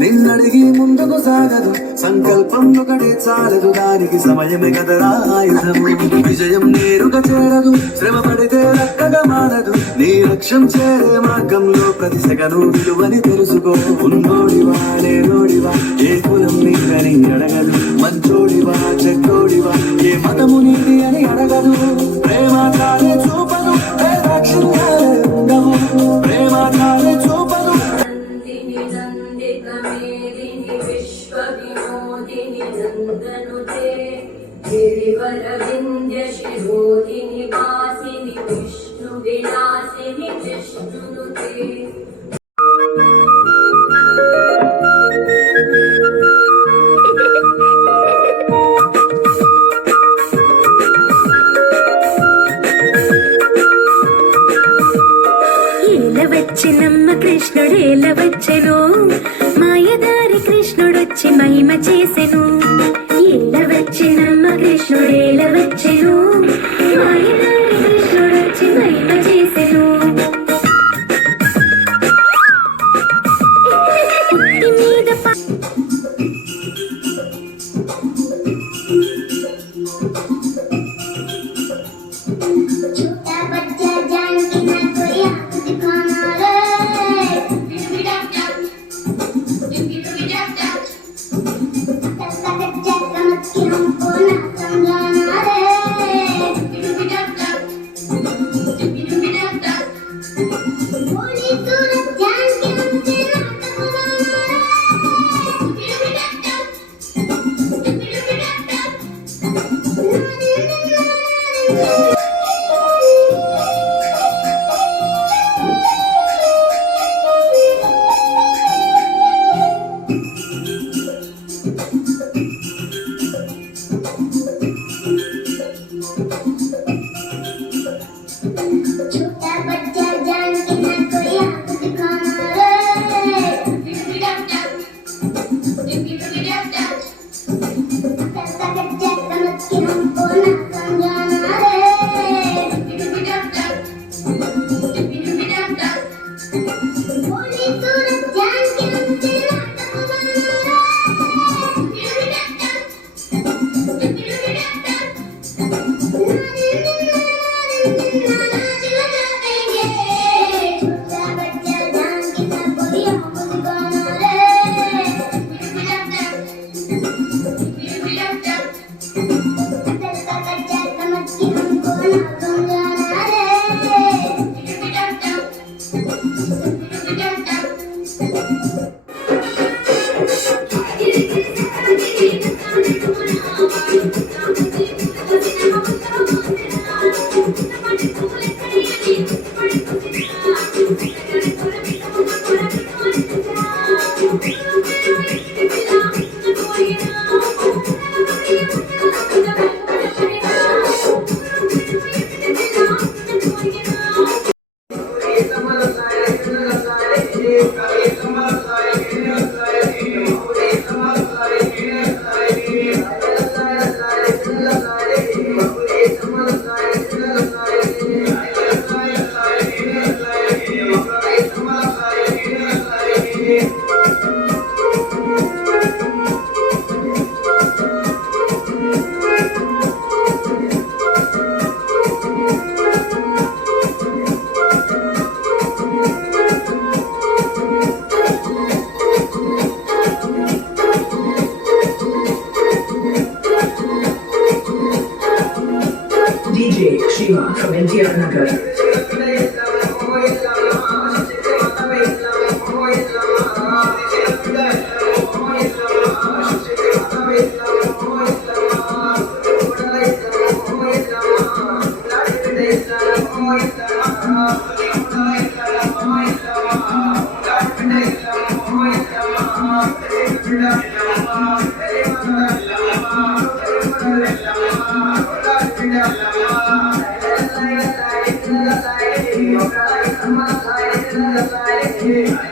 నిన్నడిగి ముందుకు సాగదు సంకల్పం ఒకటే చాలదు దానికి సమయమే కదరా ఆయుధము విజయం నేరుగా చేరదు శ్రమ పడితే రక్కగా మారదు నీ లక్ష్యం చేరే మార్గంలో ప్రతి సెకను విలువని తెలుసుకో ఉన్నోడివా లేనోడివా ఏ కులం నీదని అడగదు మంచోడివా చెడ్డోడివా ఏ మతము నీది అని అడగదు ప్రేమ చాలే చూపదు ప్రేమాక్షిణ్యాలే ఉండవు ప్రేమ చాలే చూపదు गिरिवरविन्द्य शिरोधिनि वासिनि विष्णु विलासिनि विष्णुनुते ఏలవచ్చినమ్మ కృష్ణుడేలవచ్చెను మాయదారి కృష్ణుడొచ్చి మహిమ చేసెను ఏలవచ్చినమ్మ కృష్ణుడేలవచ్చెను మాయదారి కృష్ణుడొచ్చి మహిమ చేసెను పుట్టి మీద ఎన్టీఆర్ నగర్. Yeah.